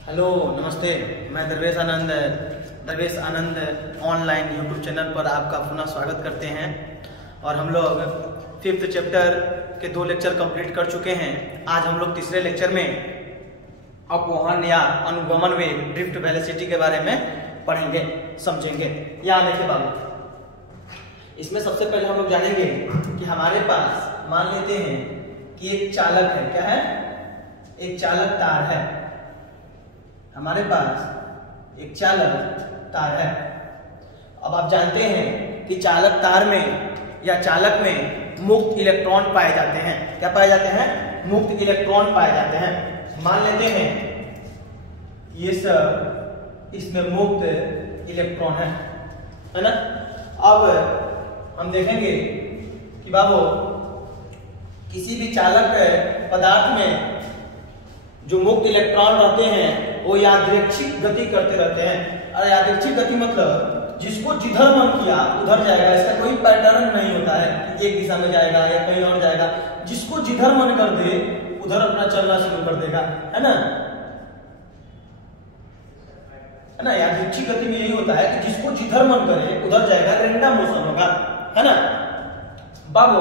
Hello नमस्ते, मैं दरवेश आनंद ऑनलाइन यूट्यूब चैनल पर आपका पुनः स्वागत करते हैं। और हम लोग 5th चैप्टर के 2 लेक्चर कंप्लीट कर चुके हैं। आज हम लोग तीसरे लेक्चर में अपवहन या अनुगमन वेग ड्रिफ्ट वेलोसिटी के बारे में पढ़ेंगे, समझेंगे। यहाँ देखिए बाबू, इसमें सबसे पहले हम लोग जानेंगे कि हमारे पास मान लेते हैं कि एक चालक है। क्या है? एक चालक तार है। हमारे पास एक चालक तार है। अब आप जानते हैं कि चालक तार में या चालक में मुक्त इलेक्ट्रॉन पाए जाते हैं। क्या पाए जाते हैं? मुक्त इलेक्ट्रॉन पाए जाते हैं। मान लेते हैं ये सब इसमें मुक्त इलेक्ट्रॉन है ना। अब हम देखेंगे कि बाबू किसी भी चालक पदार्थ में जो मुक्त इलेक्ट्रॉन रहते हैं वो यादृच्छिक गति करते रहते हैं। और यादृच्छिक गति मतलब जिसको जिधर मन किया उधर जाएगा। इसका कोई पैटर्न नहीं होता है कि एक दिशा में जाएगा या कहीं और जाएगा। जिसको जिधर मन कर दे उधर अपना चलना शुरू कर देगा, है ना। यादृच्छिक गति में यही होता है कि जिसको जिधर मन करे उधर जाएगा, रैंडम मोशन होगा, है ना। बाबू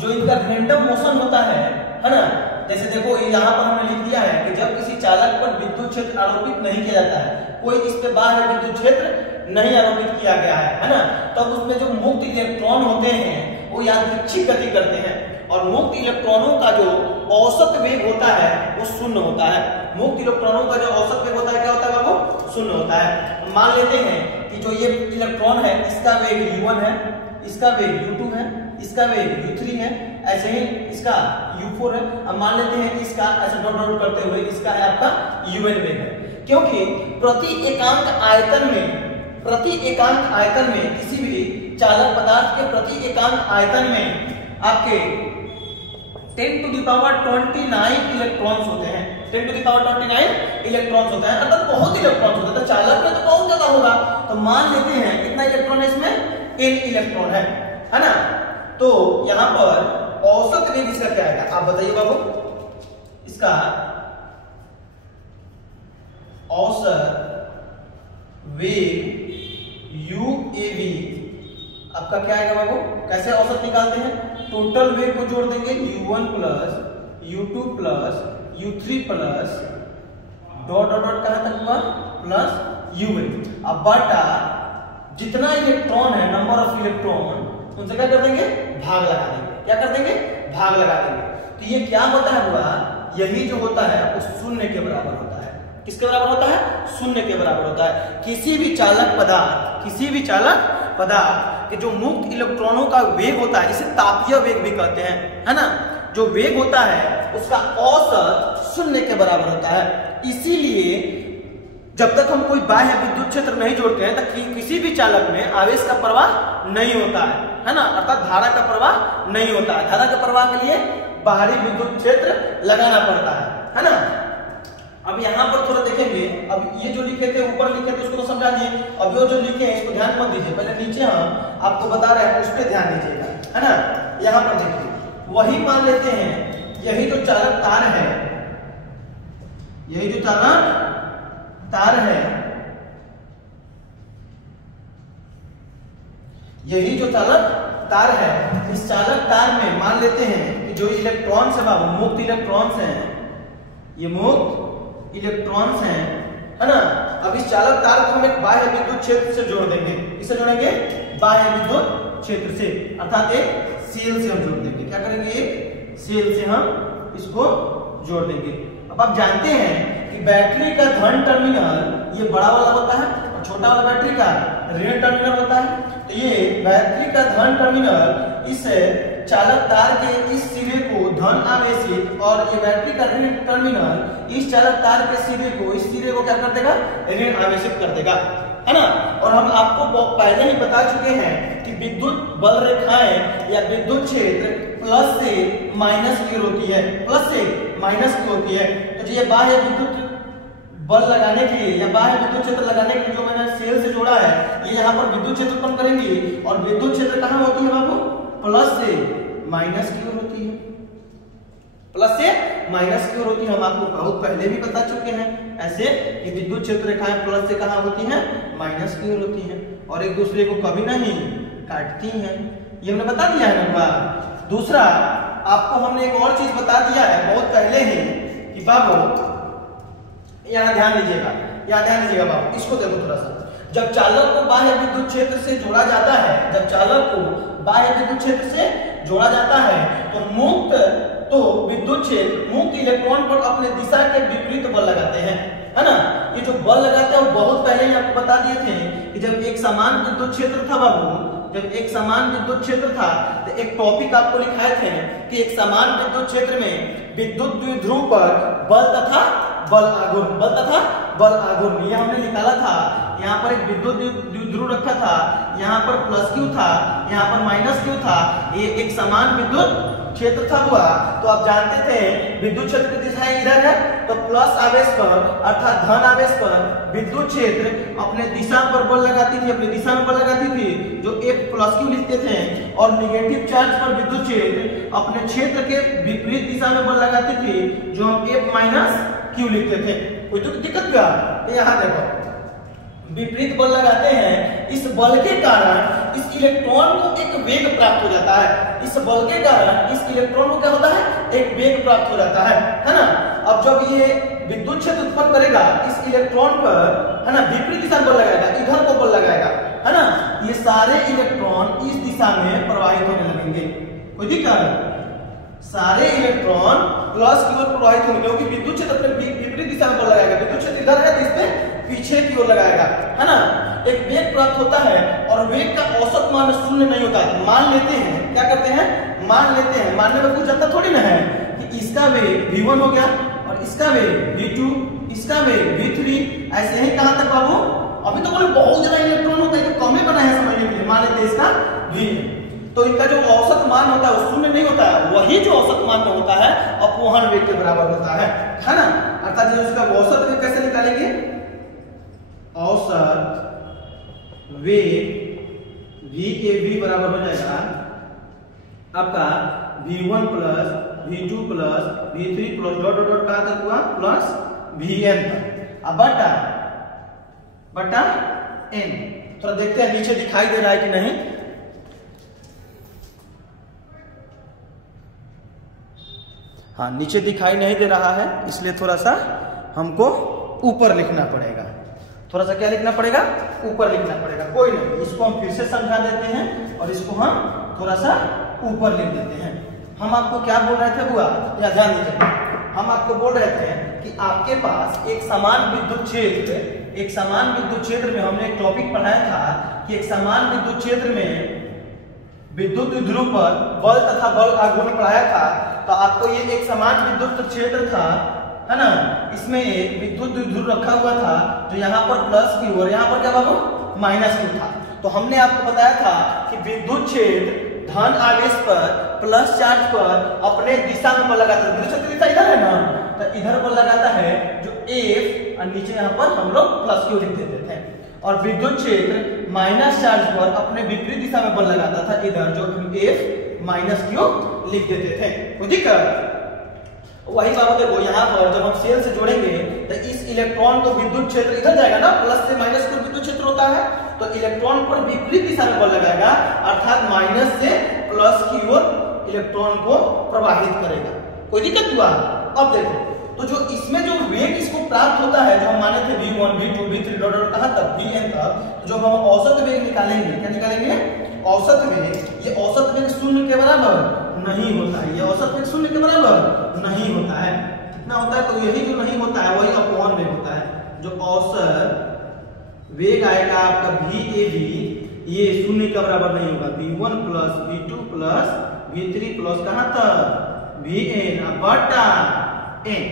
जो इनका रैंडम मोशन होता है ना, जैसे देखो यहाँ पर हमने लिख दिया है कि जब किसी चालक पर विद्युत क्षेत्र आरोपित नहीं किया जाता है, कोई इस पे बाह्य विद्युत क्षेत्र नहीं आरोपित किया गया है ना, तब उसमें जो मुक्त इलेक्ट्रॉन होते हैं वो यादृच्छिक गति करते हैं। और मुक्त इलेक्ट्रॉनों का जो औसत वेग होता है वो शून्य होता है। मुक्त इलेक्ट्रॉनों का जो औसत वेग होता है क्या होता है बाबू? शून्य होता है। मान लेते हैं कि जो ये इलेक्ट्रॉन है इसका वेग u1 है, इसका वेग u2 है, इसका वेग u3 है, ऐसे ही इसका u4 है। अब मान लेते हैं इसका ऐसे डॉट डॉट करते हुए इसका है आपका un वेग है। क्योंकि प्रति एकांक आयतन में किसी भी चालक पदार्थ के प्रति एकांक आयतन में आपके 10⁻29 इलेक्ट्रॉन्स होते हैं। 10⁻29 इलेक्ट्रॉन्स होते हैं, अर्थात बहुत इलेक्ट्रॉन्स होते हैं। तो चालक में तो बहुत ज्यादा होगा। तो मान लेते हैं कितना इलेक्ट्रॉन है इसमें? n इलेक्ट्रॉन है ना। तो यहां पर औसत वेग इसका क्या आएगा आप बताइए बाबू? इसका औसत वेग uAv आपका क्या आएगा बाबू? कैसे औसत निकालते हैं? टोटल वेग को जोड़ देंगे u1 plus u2 plus u3 plus dot dot dot कहां तक हुआ प्लस un। अब बटा जितना इलेक्ट्रॉन है, नंबर ऑफ इलेक्ट्रॉन, उनसे क्या कर देंगे? भाग लगा देंगे। क्या कर देंगे? भाग लगा देंगे। तो ये क्या होता है हुआ? यही जो होता है वो शून्य के बराबर होता है। किसके बराबर होता है? शून्य के बराबर होता है। किसी भी चालक पदार्थ के जो मुक्त इलेक्ट्रॉनों का वेग होता है, जिसे तापीय वेग भी कहते हैं, है ना, जो वेग होता है उसका औसत शून्य के बराबर होता है। इसीलिए जब तक हम कोई बाह्य विद्युत क्षेत्र नहीं जोड़ते हैं तब किसी भी चालक में आवेश का प्रवाह नहीं होता है ना, अर्थात धारा का प्रवाह नहीं होता है। धारा के प्रवाह के लिए बाहरी विद्युत क्षेत्र लगाना पड़ता है ना। अब यहाँ पर थोड़ा देखेंगे। अब ये जो लिखे थे ऊपर लिखे थे उसको तो समझा दिए। अब ये जो लिखे हैं इसको ध्यान मत दीजिए, पहले नीचे हम आपको बता रहे हैं उस पर ध्यान दीजिएगा, है ना। यहाँ पर देखिए, वही मान लेते हैं यही जो चालक तार है, यही जो चालक तार है, यही जो चालक तार है, इस चालक तार में मान लेते हैं कि जो इलेक्ट्रॉन्स है बाबू, मुक्त इलेक्ट्रॉन्स हैं, ये मुक्त इलेक्ट्रॉन्स हैं, है ना। अब इस चालक तार को हम एक बाह्य विद्युत क्षेत्र से जोड़ देंगे। किससे जोड़ेंगे? बाह्य विद्युत क्षेत्र से, अर्थात एक सेल से हम जोड़ देंगे। क्या करेंगे? एक सेल से हम इसको जोड़ देंगे। अब आप जानते हैं कि बैटरी का धन टर्मिनल ये बड़ा वाला होता है और छोटा वाला बैटरी का ऋण टर्मिनल होता है। तो ये बैटरी का धन टर्मिनल इस चालक तार के इस सिरे को धन आवेशित और ये बैटरी का ऋण टर्मिनल इस चालक तार के सिरे को क्या कर देगा? ऋण आवेशित कर देगा, है ना। और हम आपको पहले ही बता चुके हैं कि विद्युत बल रेखाएं या विद्युत क्षेत्र प्लस से माइनस की होती है, प्लस से माइनस की होती है। तो ये बाह्य विद्युत बल लगाने के लिए या बाह्य विद्युत क्षेत्र लगाने के लिए जो मैंने सेल से जोड़ा है, ये यहाँ पर विद्युत क्षेत्र उत्पन्न करेंगे। और विद्युत क्षेत्र कहाँ होती है बाबू? प्लस से माइनस की ओर होती है। प्लस से माइनस की ओर होती है। हम आपको बहुत पहले भी बता चुके हैं ऐसे कि विद्युत क्षेत्र रेखाएं प्लस से कहां होती हैं, माइनस की ओर होती हैं और एक दूसरे को कभी नहीं काटती हैं। ये हमने बता दिया है ना। दूसरा आपको हमने एक और चीज बता दिया है बहुत पहले ही कि बाबू यहाँ ध्यान दीजिएगा बाबू, इसको देखो थोड़ा सा। जब चालक को बाह्य विद्युत क्षेत्र से जोड़ा जाता है, जब चालक को बाह्य विद्युत क्षेत्र से जोड़ा जाता है तो विद्युत क्षेत्र मुक्त इलेक्ट्रॉन पर अपने दिशा के विपरीत बल लगाते हैं, है ना। ये जो बल लगाते हैं वो बहुत पहले ही आपको बता दिए थे कि जब एक समान विद्युत क्षेत्र था बाबू, जब एक समान विद्युत क्षेत्र था तो एक टॉपिक आपको लिखाए थे कि एक समान विद्युत क्षेत्र में विद्युत द्विध्रुव पर बल तथा बल आघूर्ण ये हमने निकाला था। यहाँ पर एक विद्युत द्विध्रुव रखा था, यहाँ पर प्लस क्यू था, यहाँ पर माइनस क्यू था। ये एक समान विद्युत क्षेत्र था हुआ। तो आप जानते थे विद्युत क्षेत्र की दिशा इधर है, तो प्लस आवेश पर अर्थात धन आवेश पर विद्युत क्षेत्र अपने दिशा पर बल लगाती थी, अपनी दिशा में बल लगाती थी जो F प्लस क्यू लिखते थे, और निगेटिव चार्ज पर विद्युत क्षेत्र अपने क्षेत्र के विपरीत दिशा में बल लगाती थी जो हम F माइनस क्यू लिखते थे। कोई तो दिक्कत क्या? यहाँ देखो विपरीत बल लगाते हैं, इस बल के कारण इस इलेक्ट्रॉन को एक वेग प्राप्त हो जाता है। इस बल के कारण इस इलेक्ट्रॉन को क्या होता है, एक वेग प्राप्त हो जाता है ना। अब जब ये विद्युत क्षेत्र उत्पन्न करेगा इस इलेक्ट्रॉन पर, है ना, विपरीत दिशा में बल लगाएगा, इधर को बल लगाएगा, है ना। ये सारे इलेक्ट्रॉन इस दिशा में प्रवाहित होने लगेंगे। कोई दिक्कत? सारे इलेक्ट्रॉन प्लस की ओर प्रवाहित होंगे क्योंकि विद्युत क्षेत्र अपने विपरीत दिशा में बल लगाएगा। विद्युत क्षेत्र इधर है तो इस पे पीछे की ओर लगाएगा, है ना। एक वेग प्राप्त होता है और वेग का औसत मान शून्य नहीं होता है। मान लेते हैं, क्या करते हैं, मान लेते हैं। मानने में कुछ जाता थोड़ी ना है कि इसका वेग v1 हो गया और इसका वेग v2, इसका वेग v3, ऐसे ही कहां तक बाबू? अभी तो बोले बहुत ज्यादा इलेक्ट्रॉन होता है तो कम ही बना है समझने के लिए। मान लेते हैं इसका v, तो इनका जो औसत मान होता है वो शून्य नहीं होता है, वही जो औसत मान में होता है अपवहन वेग के बराबर होता है ना। अर्थात जो इसका औसत वेग कैसे निकालेंगे, औसत वेग v बराबर हो जाएगा आपका v1 plus v2 plus v3 plus dot dot dot कहां तक हुआ प्लस vn तक, अब बटा n। थोड़ा देखते हैं नीचे दिखाई दे रहा है कि नहीं। हाँ, नीचे दिखाई नहीं दे रहा है, इसलिए थोड़ा सा हमको ऊपर लिखना पड़ेगा। थोड़ा सा क्या लिखना पड़ेगा, ऊपर लिखना पड़ेगा। कोई नहीं, इसको हम फिर से समझा देते हैं और इसको हम थोड़ा सा ऊपर लिख देते हैं। हम आपको क्या बोल रहे थे बुआ, या ध्यान दीजिए, हम आपको बोल रहे थे कि आपके पास एक समान विद्युत क्षेत्र में हमने एक टॉपिक पढ़ाया था कि एक समान विद्युत क्षेत्र में विद्युत द्विध्रुव पर बल तथा बल आघूर्ण पढ़ाया था। तो आपको ये एक समान विद्युत क्षेत्र था, है ना, इसमें एक विद्युत द्विध्रुव रखा हुआ था जो यहाँ पर प्लस की और यहाँ पर क्या बाबू माइनस की था। तो हमने आपको बताया था कि विद्युत क्षेत्र धन आवेश पर प्लस चार्ज पर अपने दिशा में बल लगाता है। विद्युत क्षेत्र इधर है ना, तो इधर बल लगाता है जो F, और नीचे यहाँ पर हम लोग प्लस क्यू लिख देते थे, और विद्युत क्षेत्र माइनस चार्ज पर अपने विपरीत दिशा में बल लगाता था इधर, जो F माइनस क्यू लिख देते थे। कोई दिक्कत? वही बात देखो यहाँ पर जब हम सेल से जोड़ेंगे तो इस इलेक्ट्रॉन को विद्युत क्षेत्र इधर जाएगा ना, प्लस से माइनस को विद्युत क्षेत्र होता है, तो इलेक्ट्रॉन पर विपरीत दिशा में बल लगाएगा, अर्थात माइनस से प्लस की ओर इलेक्ट्रॉन को प्रवाहित करेगा। कोई दिक्कत हुआ? अब देखो, तो जो इसमें जो वेग इसको प्राप्त होता है, जो हम माने थे v1 v2 v3 dot dot कहां तक vn तक, तो जो हम औसत वेग निकालेंगे, क्या निकालेंगे, औसत वेग। ये औसत वेग शून्य के बराबर नहीं होता है, ये औसत वेग शून्य के बराबर नहीं होता है। कितना होता है, तो यही जो नहीं होता है वही अपवहन वेग होता है। जो औसत वेग आएगा आपका VAB, ये शून्य के बराबर नहीं होगा। v1 plus v2 plus v3 plus कहां तक vn बटा n,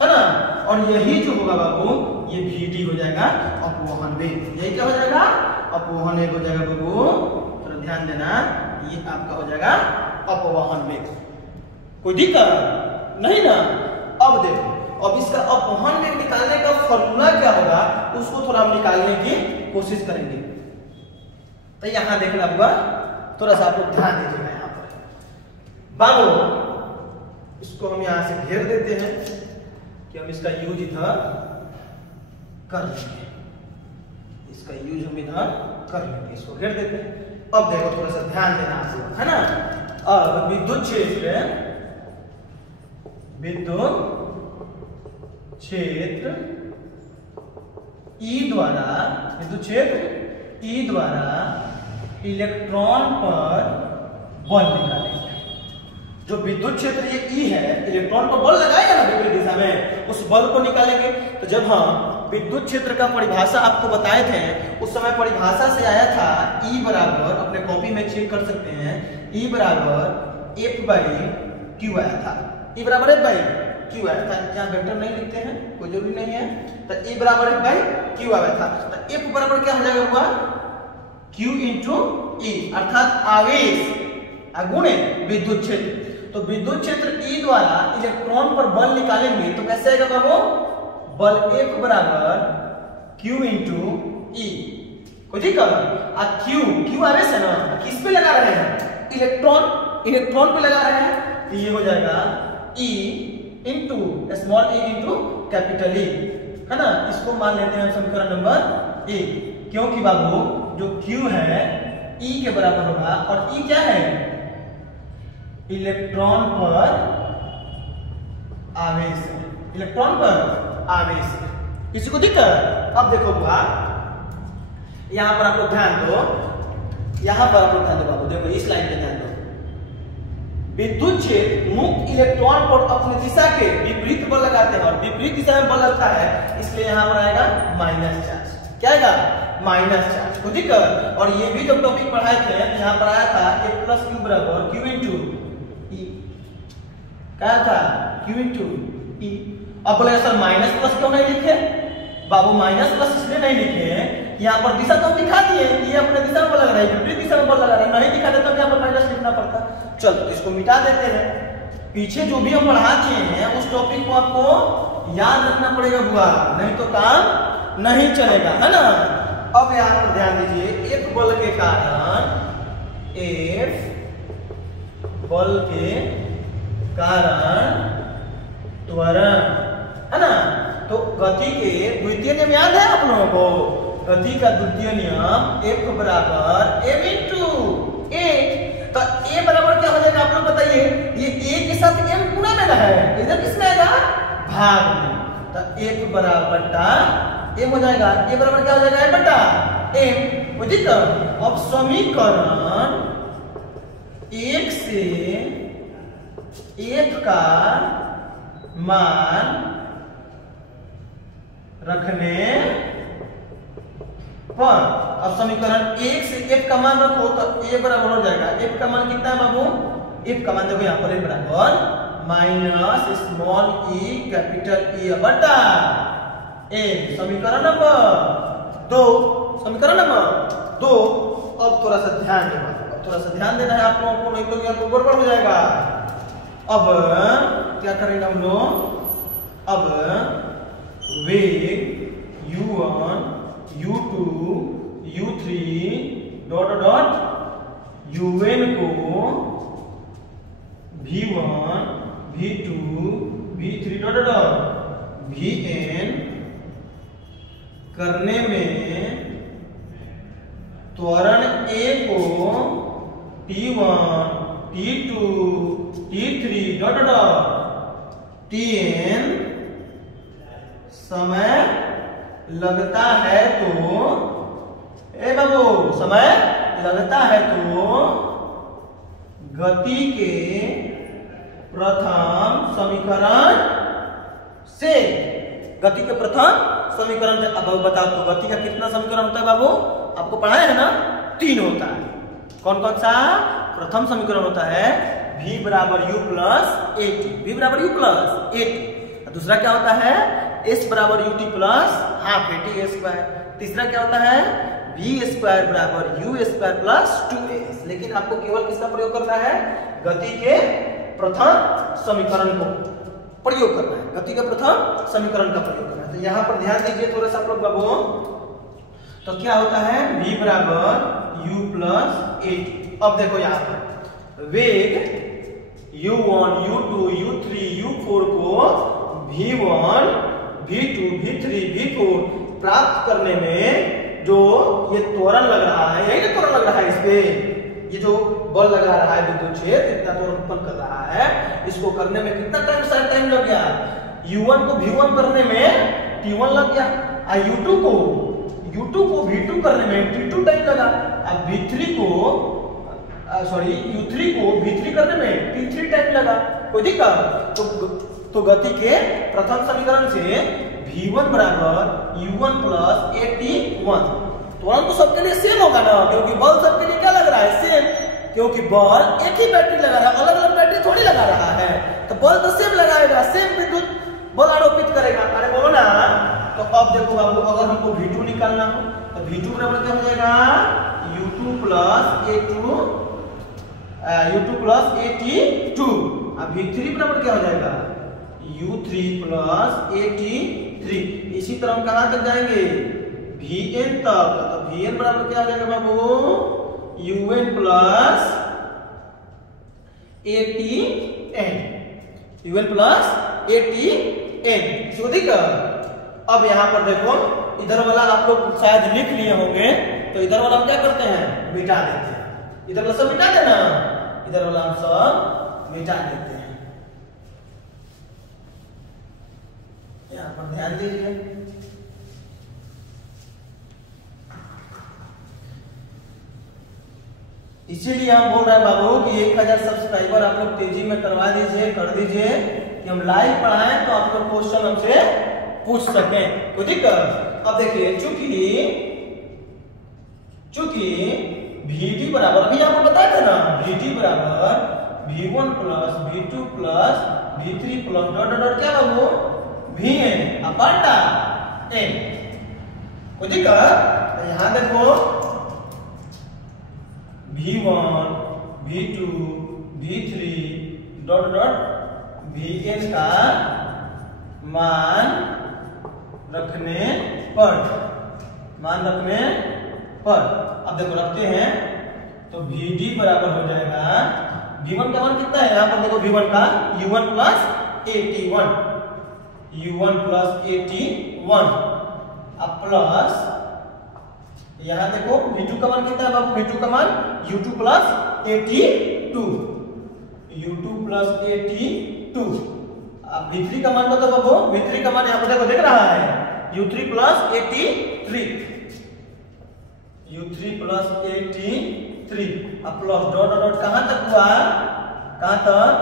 है ना। और यही जो होगा बाबू ये VD हो जाएगा अपवहन वेग। यही क्या हो जाएगा, अपवहन वेग हो जाएगा बाबू। थोड़ा ध्यान देना, ये आपका हो जाएगा अपवहन वेग। कोई दिक्कत नहीं ना। अब देखो, अब इसका अपवहन वेग निकालने का फॉर्मूला क्या होगा उसको थोड़ा हम निकालने की कोशिश करेंगे। तो यहां देखना होगा, थोड़ा सा आप लोग ध्यान दीजिएगा। यहाँ पर बाबू इसको हम यहाँ से घेर देते हैं कि हम इसका यूज इधर कर लेंगे, इसका यूज हम इधर कर लेंगे, इसको घेर देते हैं। अब देखो थोड़ा सा ध्यान देना आप लोग, है ना। अब विद्युत क्षेत्र E द्वारा, विद्युत क्षेत्र E द्वारा इलेक्ट्रॉन पर बल निकालेंगे। जो विद्युत क्षेत्र ये E है, इलेक्ट्रॉन पर बल लगाएगा ना विपरीत दिशा में, उस बल को निकालेंगे। तो जब हम विद्युत क्षेत्र का परिभाषा आपको बताए थे, उस समय परिभाषा से आया था E बराबर, अपने कॉपी में चेक कर सकते हैं, E बराबर F/Q आया था। E बराबर F/Q आया था। यहाँ वेक्टर नहीं लिखते हैं, कोई जरूरी नहीं है। तो E बराबर F/Q आया था। तो F बराबर क्या हो जाएगा हुआ, Q इंटू E, अर्थात आवेश गुणे विद्युत क्षेत्र। तो विद्युत क्षेत्र E द्वारा इलेक्ट्रॉन पर बल निकालेंगे तो कैसे आएगा बाबू, बल F बराबर Q इंटू E। कोई दिक्कत? Q आवेश है ना, किस पे लगा रहे हैं, इलेक्ट्रॉन पे लगा रहे हैं। तो ये हो जाएगा E into small e into capital E, है ना। इसको मान लेते हैं समीकरण नंबर 1, क्योंकि बाबू जो Q है E के बराबर होगा, और E क्या है, इलेक्ट्रॉन पर आवेश है, इलेक्ट्रॉन पर आवेश है। किसी को दिक्कत? अब देखो बुआ, यहां पर आपको ध्यान दो, यहां पर आपको ध्यान दो बाबू, देखो इस लाइन पे ध्यान दो। विद्युत क्षेत्र मुक्त इलेक्ट्रॉन पर अपनी दिशा के विपरीत बल लगाते हैं, और विपरीत दिशा में बल लगता है, इसलिए यहां पर आएगा माइनस चार्ज। क्या आएगा, माइनस चार्ज। कोई दिक्कत? और ये भी जब टॉपिक पढ़ाए थे, यहां पर आया था F प्लस Q बराबर Q इंटू E। क्या था, Q इंटू E। अब बोले सर माइनस प्लस क्यों नहीं लिखे बाबू, माइनस प्लस इसलिए नहीं लिखे, यहाँ पर दिशा तो दिखा दिए कि ये अपने दिशा में बल लग रहा है, विपरीत दिशा में बल लगा रहा है, नहीं दिखा देता तो यहाँ पर माइनस लिखना पड़ता। चलो इसको मिटा देते हैं। पीछे जो भी हम पढ़ा दिए हैं उस टॉपिक को आपको याद रखना पड़ेगा बुआ, नहीं तो काम नहीं चलेगा, है ना। अब यहाँ पर ध्यान दीजिए, F बल के कारण, F बल के कारण त्वरण, है ना। तो गति के द्वितीय नियम याद है आप लोगों को, गति का द्वितीय नियम F बराबर m इंटू a। तो a बराबर क्या हो जाएगा आप लोग बताइए, ये a के साथ m गुणा में है, इधर किसमें आएगा, भाग में। तो F बराबर बटा m हो जाएगा, a बराबर क्या हो जाएगा, बटा m। बुझी? तो अब समीकरण 1 से F का मान रखने पर, अब समीकरण 1 से F का मान रखो तो A बराबर हो जाएगा, F का मान कितना है बाबू, F का मान देखो यहाँ पर बराबर minus small e capital E बटा A। समीकरण नंबर 2, समीकरण नंबर 2। अब थोड़ा सा ध्यान देना, अब थोड़ा सा ध्यान देना है आप लोगों को, नहीं तो यहाँ पर गड़बड़ हो जाएगा। अब क्या करेंगे हम लोग, अब वेग u1 u2 u3 dot dot un को v1 v2 v3 dot dot vn करने में त्वरण A को t1 t2 t3 dot dot tn समय लगता है तो, ए बाबू समय लगता है तो गति के प्रथम समीकरण से, गति के प्रथम समीकरण से। अब बताओ तो गति का कितना समीकरण होता है बाबू, आपको पढ़ाया है ना, 3 होता है। कौन कौन सा? प्रथम समीकरण होता है v बराबर u प्लस at, v बराबर u प्लस at। दूसरा क्या होता है, s बराबर ut plus half at square. तीसरा क्या होता है, v स्क्वायर बराबर u स्क्वायर प्लस 2s। लेकिन आपको केवल किसका प्रयोग करना है, गति के प्रथम समीकरण को प्रयोग करना है, गति का प्रथम समीकरण का प्रयोग करना है। तो यहाँ पर ध्यान दीजिए थोड़ा सा आप लोग बाबू, तो क्या होता है, v बराबर u प्लस at। अब देखो यहाँ पर वेग U1 U2 U3 U4 को V1 V2 V3 V4 प्राप्त करने में जो ये त्वरण लग रहा है, यही ना त्वरण लग रहा है इस पे, ये जो बल लगा रहा है विद्युत क्षेत्र इतना त्वरण उत्पन्न कर रहा है, इसको करने में कितना टाइम लग गया? U1 को V1 करने में T1 लग गया, और U2 को V2 करने में T2 टाइम लगा, अब U3 को V3 करने में T3 टाइम लगा। कोई दिक्कत? तो गति के प्रथम समीकरण से V1 बराबर U1 प्लस AT1, त्वरण तो सबके लिए सेम होगा ना, क्योंकि बल सबके लिए क्या लग रहा है? सेम, क्योंकि बल एक ही बैटरी लगा रहा है, अलग अलग बैटरी थोड़ी लगा रहा है, तो बल तो सेम लगाएगा, सेम विद्युत बल आरोपित करेगा। अरे बोलो ना। तो अब देखो बाबू, अगर हमको V2 निकालना हो तो V2 बराबर क्या हो जाएगा? U2 प्लस AT2, अब V3 बराबर क्या हो जाएगा? U3 plus AT3। इसी तरह हम कहां तक जाएंगे? Vn तक। तो Vn बराबर क्या हो जाएगा बाबू? UN plus ATN, UN plus ATN। इसको ठीक है। अब यहाँ पर देखो, इधर वाला आप लोग शायद लिख लिए होंगे, तो इधर वाला हम क्या करते हैं? मिटा देते हैं। इधर वाला सब मिटा देना, इधर वाला हम सब मिटा देते हैं। यहाँ पर ध्यान दीजिए, इसीलिए हम बोल रहे हैं बाबू कि 1000 सब्सक्राइबर आप लोग तेजी में करवा दीजिए, कर दीजिए, कि हम लाइव पढ़ाएं तो आप लोग क्वेश्चन हमसे पूछ सकें। कोई दिक्कत? अब देखिए, चूंकि Vd बराबर, अभी आपको बताया था ना, Vd बराबर V1 plus V2 plus V3 plus dot dot क्या बाबू? Vn बटा n। कोई दिक्कत? तो यहां देखो, V1 V2 V3 dot dot Vn का मान रखने पर, अब देखो रखते हैं, तो Vd बराबर हो जाएगा, V1 का मान कितना है? यहाँ पर देखो V1 का U1 प्लस AT1, अब प्लस यहाँ देखो V2 का मान कितना है बाबू? V2 का मान U2 प्लस AT2, अब V3 का मान बताओ बाबू? V3 का मान यहाँ पर देखो, देख रहा है, U3 प्लस AT3, अब प्लस डॉट डॉट कहां तक हुआ? कहां तक?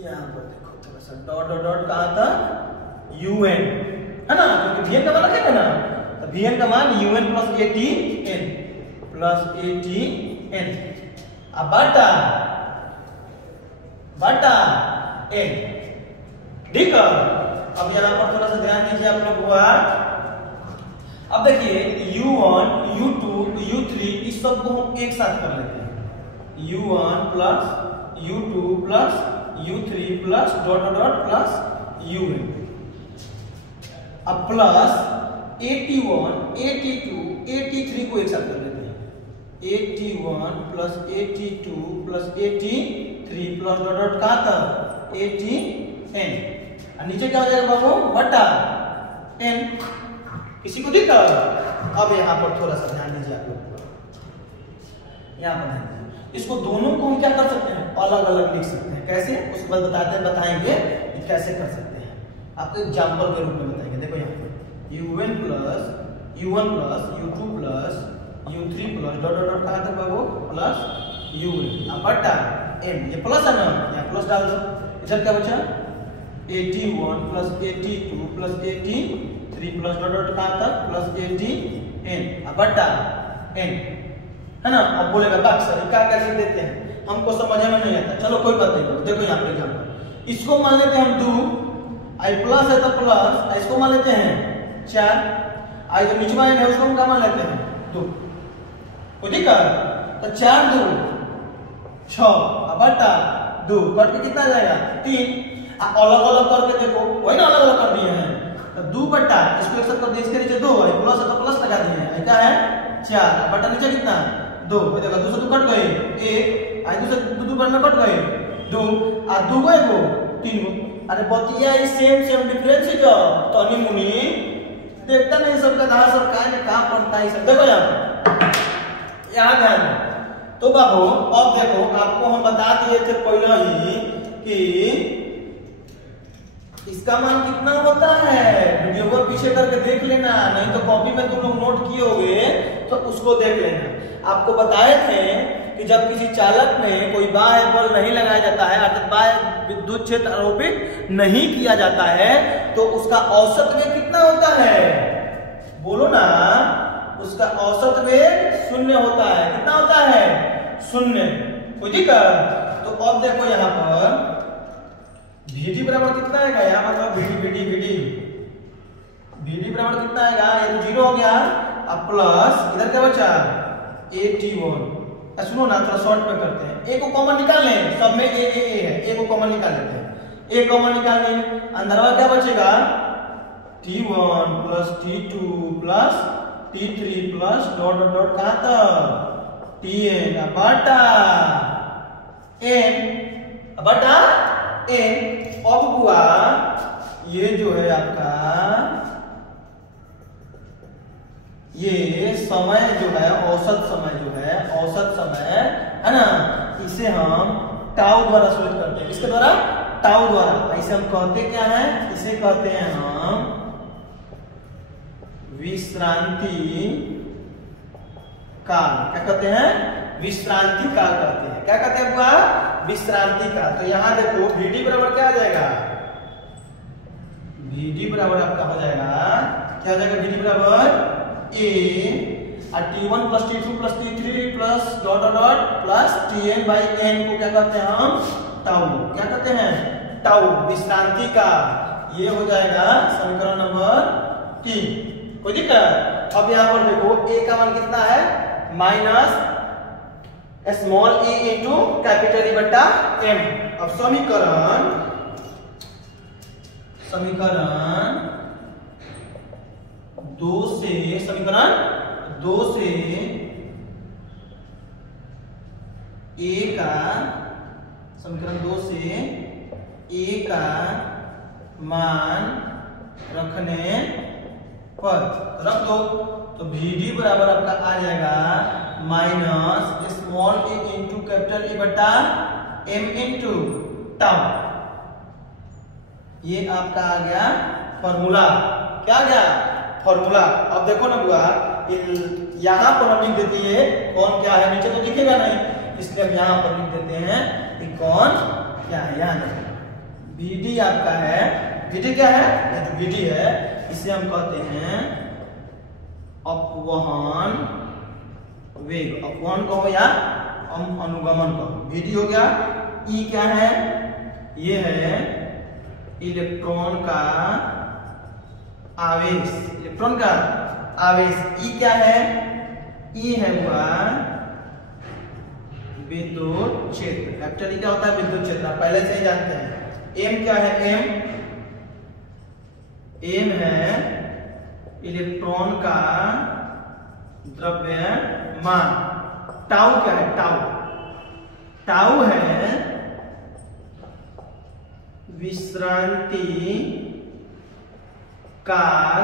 यहाँ पर देखो थोड़ा सा डॉट डॉट कहां तक? UN है ना, क्योंकि Vn का मान रखेगा ना, तो Vn का मान UN प्लस ATN, अब बटा n। ठीक है? अब यहाँ पर थोड़ा सा ध्यान दीजिए आप लोग हुआ। अब देखिए U1 U2 U3 इस सब को हम एक साथ कर लेते हैं, U1 plus U2 plus U3 plus dot dot plus UN, अब प्लस AT1 AT2 AT3 को एक साथ कर लेते हैं, AT1 plus AT2 plus AT3 plus dot dot कहां तक? ATN, और नीचे क्या हो जाएगा बाबू? बटा n। किसी को दिक्कत? अब यहाँ पर थोड़ा सा ध्यान दीजिए आप लोग, यहाँ पर ध्यान दीजिए, इसको दोनों को हम क्या कर सकते हैं? अलग अलग लिख सकते हैं। कैसे? उसके बाद बताएंगे कि कैसे कर सकते हैं, आपको एग्जाम्पल के रूप में बताएंगे। देखो यहाँ पर U1 plus U2 plus U3 plus dot dot कहां तक बाबू? प्लस UN, अब बटा n, ये प्लस है ना, यहाँ प्लस डाल दो, इधर क्या बचा? AT1 plus AT2 plus AT3 plus dot dot कहां तक? प्लस ATN, अब बटा n, है ना। अब बोलेगा बात सर क्या कैसे देते हैं, हमको समझ में नहीं आता। चलो कोई बात नहीं, देखो यहाँ पर एग्जाम्पल, इसको मान लेते हैं हम 2, आई प्लस है तो प्लस, इसको मान लेते हैं 4, आई जो नीचे वाले है उसको हम क्या मान लेते हैं? 2। कोई दिक्कत? तो 4 2 6 बटा 2 करके कितना जाएगा? 3। अलग अलग करके देखो, वही ना अलग अलग कर दिए हैं, तो 2 बटा, इसको एक साथ कर दिए, इसके नीचे 2 है, प्लस है तो प्लस लगा दिए हैं, क्या है? 4 बटा नीचे कितना? 2, देखो 2 से 2 कट गए 1, आई दो से दो बार में कट गए दो आ दो गए को तीन गो। अरे बतिया ई सेम डिफरेंस है जो तनी मुनी देखता नहीं सबका धार सब काय में काम पड़ता है सब। देखो यहाँ ध्यान दो। तो बाबू अब देखो आपको हम बता दिए थे पहले ही कि इसका मान कितना होता है, वीडियो को पीछे करके देख लेना, नहीं तो कॉपी में तुम लोग नोट किए होगे तो उसको देख लेना। आपको बताए थे कि जब किसी चालक में कोई बाह्य बल नहीं लगाया जाता है अर्थात बाह्य विद्युत क्षेत्र आरोपित नहीं किया जाता है तो उसका औसत वेग कितना होता है, बोलो ना। उसका औसत वेग 0 होता है। कितना होता है, 0। कोई दिक्कत? तो अब देखो यहाँ पर Vd बराबर कितना आएगा, यहाँ मतलब Vd बराबर कितना आएगा, ये तो 0 हो गया। अब प्लस इधर क्या बचा AT1। सुनो ना थोड़ा शॉर्ट में करते हैं, ए को कॉमन निकाल लें, सब में ए है, ए को कॉमन निकाल लेते हैं। ए कॉमन निकाल लें, अंदर वाला क्या बचेगा T1 plus T2 plus T3 plus dot dot dot कहां तक Tn बटा n। अब हुआ ये जो है आपका ये समय जो है औसत समय है ना, इसे हम टाउ द्वारा सूचित करते हैं। इसके द्वारा टाउ द्वारा। इसे हम कहते क्या है, इसे कहते हैं हम विश्रांति काल। क्या कहते हैं, विश्रांति काल कहते हैं। क्या कहते हैं बुआ, विश्रांति काल। तो यहां देखो Vd बराबर क्या आ जाएगा, Vd बराबर आपका हो जाएगा, क्या हो जाएगा Vd बराबर A और T1 plus T2 plus T3 plus dot dot plus Tn by n को क्या कहते हैं हम, टाउ। क्या कहते हैं, टाउ, विश्रांति का। ये हो जाएगा समीकरण नंबर 3। कोई दिक्कत? अब यहाँ पर देखो A का मान कितना है, minus small e into capital E बटा m। अब समीकरण 2 से A का मान रखने पर रख दो तो Vd बराबर आपका आ जाएगा minus small e into capital E बटा m इंटू टाउ। ये आपका आ गया फॉर्मूला। क्या आ गया, फॉर्मूला। अब देखो ना बुआ, यहाँ पर हम लिख देते हैं कौन क्या है, नीचे तो दिखेगा नहीं, इसलिए हम यहाँ पर लिख देते हैं कि कौन क्या है। यहाँ देखो Vd आपका है, Vd क्या है, ये तो Vd है, इसे हम कहते हैं अपवहन वेग। अपवहन कहो या अनुगमन कहो। Vd हो गया। E क्या है, ये है इलेक्ट्रॉन का आवेश, इलेक्ट्रॉन का आवेश। E क्या है, E है हुआ विद्युत क्षेत्र। कैपिटल E क्या होता है, विद्युत क्षेत्र, पहले से ही जानते हैं। M क्या है, M है इलेक्ट्रॉन का द्रव्यमान। टाउ क्या है, टाउ है विश्रांति काल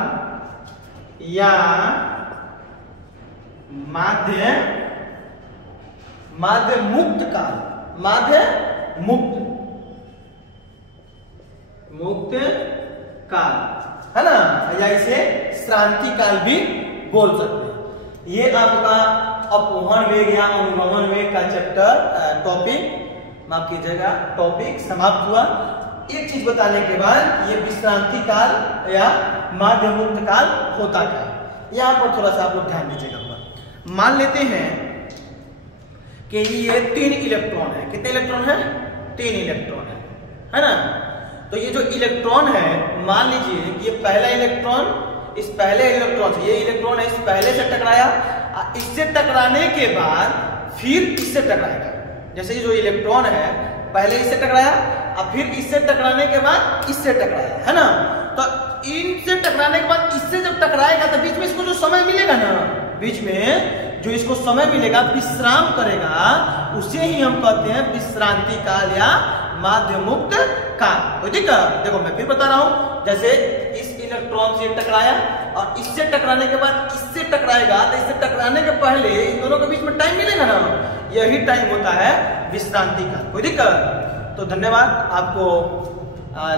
या माध्य मुक्त काल, मुक्त काल है ना, या इसे श्रांति काल भी बोल सकते हैं। ये आपका अपवहन वेग या अनुगमन वेग का चैप्टर टॉपिक, माफ कीजिएगा, टॉपिक समाप्त हुआ। एक चीज बताने के बाद ये विश्रांति काल या माध्य मुक्त काल होता क्या है, यहाँ पर थोड़ा सा आप लोग ध्यान दीजिएगा। मान लेते हैं कि ये 3 इलेक्ट्रॉन है। कितने इलेक्ट्रॉन है, 3 इलेक्ट्रॉन है ना। तो ये जो इलेक्ट्रॉन है, मान लीजिए कि ये पहला इलेक्ट्रॉन इस पहले इलेक्ट्रॉन से, ये इलेक्ट्रॉन है इस पहले से टकराया, इससे टकराने के बाद फिर इससे टकराएगा। जैसे ये जो इलेक्ट्रॉन है पहले इससे टकराया, अब फिर इससे टकराने के बाद इससे टकराया, है ना। तो इनसे टकराने के बाद इससे जब टकराएगा तो बीच में इसको जो समय मिलेगा ना, बीच में जो इसको समय मिलेगा विश्राम करेगा, उसे ही हम कहते हैं विश्रांति काल या माध्य मुक्त काल। तो ठीक है, देखो मैं फिर बता रहा हूं, जैसे इस इलेक्ट्रॉन से टकराया और इससे टकराने के बाद इससे टकराएगा, तो इससे टकराने के पहले इन दोनों के बीच में टाइम मिलेगा ना, यही टाइम होता है विश्रांति काल। कोई दिक्कत? तो धन्यवाद आपको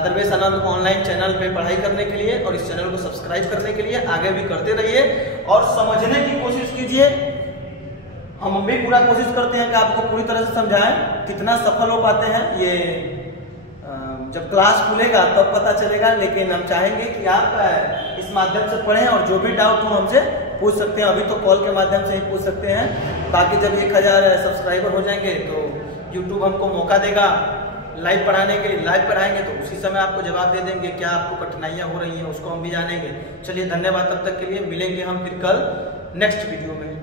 दरवेश आनंद ऑनलाइन चैनल पे पढ़ाई करने के लिए, और इस चैनल को सब्सक्राइब करने के लिए आगे भी करते रहिए और समझने की कोशिश कीजिए। हम भी पूरा कोशिश करते हैं कि आपको पूरी तरह से समझाएं। कितना सफल हो पाते हैं ये जब क्लास खुलेगा तब तो पता चलेगा, लेकिन हम चाहेंगे कि आप इस माध्यम से पढ़ें और जो भी डाउट हो हमसे पूछ सकते हैं। अभी तो कॉल के माध्यम से ही पूछ सकते हैं, बाकी जब 1000 सब्सक्राइबर हो जाएंगे तो यूट्यूब हमको मौका देगा लाइव पढ़ाने के लिए, लाइव पढ़ाएंगे तो उसी समय आपको जवाब दे देंगे, क्या आपको कठिनाइयां हो रही हैं उसको हम भी जानेंगे। चलिए धन्यवाद, तब तक के लिए मिलेंगे हम फिर कल नेक्स्ट वीडियो में।